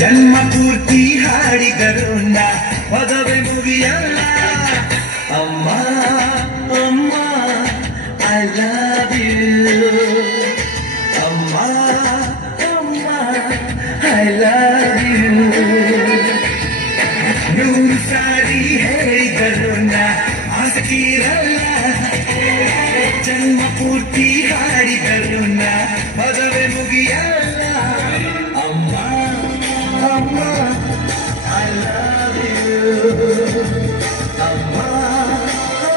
ಜನ್ಮ ಪೂರ್ತಿ ಹಾಡಿದರು ನಾ ಪದವೇ ಮುಗಿಯಲ್ಲ ಅಮ್ಮ ಅಮ್ಮ ಐ ಲವ್ ಯು ಅಮ್ಮ ಅಮ್ಮ ಐ ಲವ್ ಯು ನೂರು ಸಾರಿ ಹೇಳಿದರು ನಾ ಆಸಕ್ತಿರಲ್ಲ ಜನ್ಮ ಪೂರ್ತಿ ಹಾಡಿದರು ನಾ ಪದವೇ ಮುಗಿಯಲ್ಲ ಅಮ್ಮ ಅಮ್ಮ ಐ ಲವ್ ಯು ಅಮ್ಮ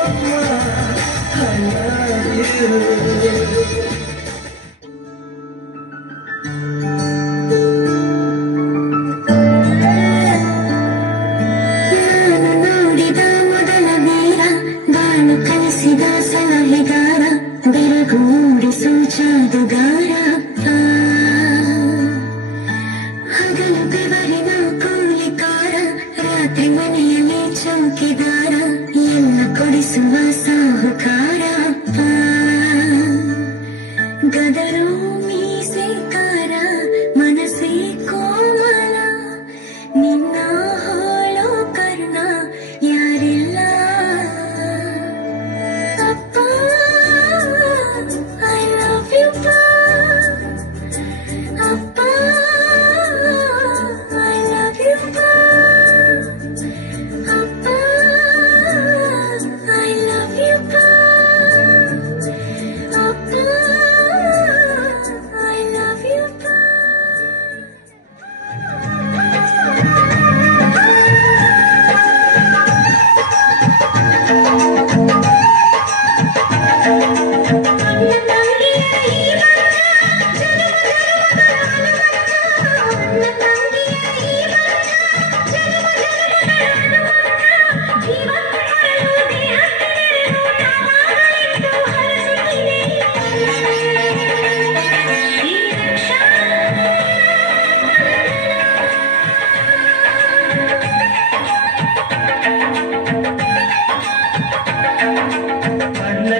ಅಮ್ಮ ಐ ಲವ್ ಯು ಸಲಹೆಗಾರ ಬೆರಗೂಡಿಸು ಜಾದುಗಾರ ಹಗಲು ಬೆವರಿನ ಕೂಲಿಕಾರ ರಾತ್ರಿ ಮನೆಯಲ್ಲಿ ಚೌಕಿದಾರ ಎಲ್ಲ ಕೊಡಿಸುವ ಸಾಹುಕಾರ ಗದರು ಮೀಸೆಕಾರ ಮನಸ್ಸೇ ಕೋಮಲ ನಿನ್ನ ಹೋಳೋ ಕರ್ಣ ಯಾರಿಲ್ಲ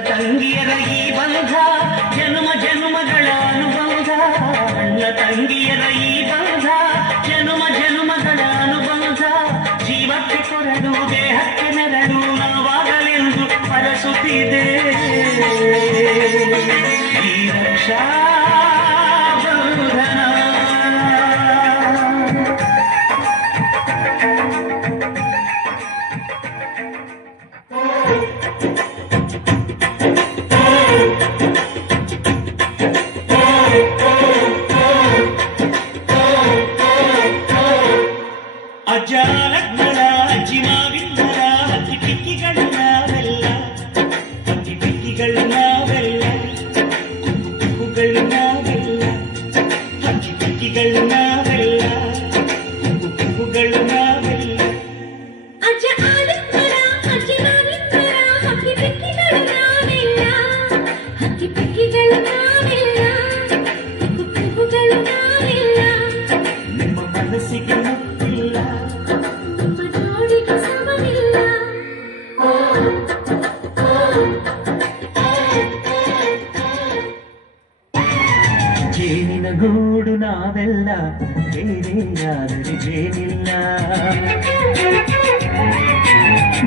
ತಂಗಿಯರ ಈ ಬಂಧ ಜನುಮ ಜನುಮಗಳ ಅನುಬಂಧ ಅಣ್ಣ ತಂಗಿಯರ ಈ ಬಂಧ ಜನುಮ ಜನುಮಗಳ ಅನುಬಂಧ ಜೀವಕ್ಕೆ ಕೊರಡು ದೇಹಕ್ಕೆ ನೆರಳು ನಾವಾಗಲೆಂದು ಪರಸುತ್ತಿದೆ ಈ ರಕ್ಷಾ ಬಂಧನ ಅಜ್ಜಾಲಗಳ ಅಜ್ಜಿ ಮಾವಿಲ್ಲರ ಹಕ್ಕಿ ಪಿಕ್ಕಿಗಳ ನಾವೆಲ್ಲ ಹಕ್ಕಿ ಪಿಕ್ಕಿಗಳ ನಾವೆಲ್ಲ ಹೂಗಳು ನಾವೆಲ್ಲ ಹಕ್ಕಿ ಪಿಕ್ಕಿಗಳ ನಾವೆಲ್ಲ ಹೂಗಳು ನಾವೆಲ್ಲ ಅಜ್ಜ ಆಲಿಂಗರ ಅಜ್ಜಿ ಮಾವಿಲ್ಲರ ಹಕ್ಕಿ ಪಿಕ್ಕಿಗಳ ನಾವೆಲ್ಲ ಹಕ್ಕಿ ಪಿಕ್ಕಿಗಳ ನಾವೆಲ್ಲ ಹೂಗಳು ನಾವೆಲ್ಲ ನಿಮ್ಮ ಮನಸ್ಸಿಗೆ ಜೇನಿನ ಗೂಡು ನಾವೆಲ್ಲ ಬೇರೆಯಾದರೆ ಜೇನಿಲ್ಲ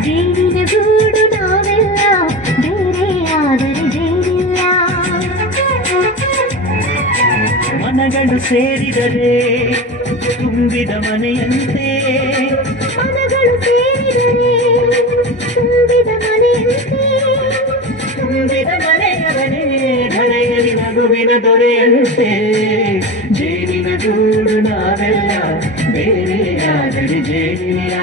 ಜೇನಿನ ಗೂಡು ನಾವೆಲ್ಲ ಬೇರೆಯಾದರೆ ಜೇನಿಲ್ಲ ಮನಗಳು ಸೇರಿದರೆ ತುಂಬಿದ ಮನೆಯಂತೆ ಮನಗಳು ಸೇರಿದರೆ ತುಂಬಿದ ಮನೆಯಂತೆ ತುಂಬಿದ ಮನೆಯವರೇ ಧರೆಯಲ್ಲಿ ನಗುವಿನ ದೊರೆಯಂತೆ ಜೇನಿನ ಗೂಡು ನಾವೆಲ್ಲ ಬೇರೆಯಾದರೆ ಜೇನಿಲ್ಲ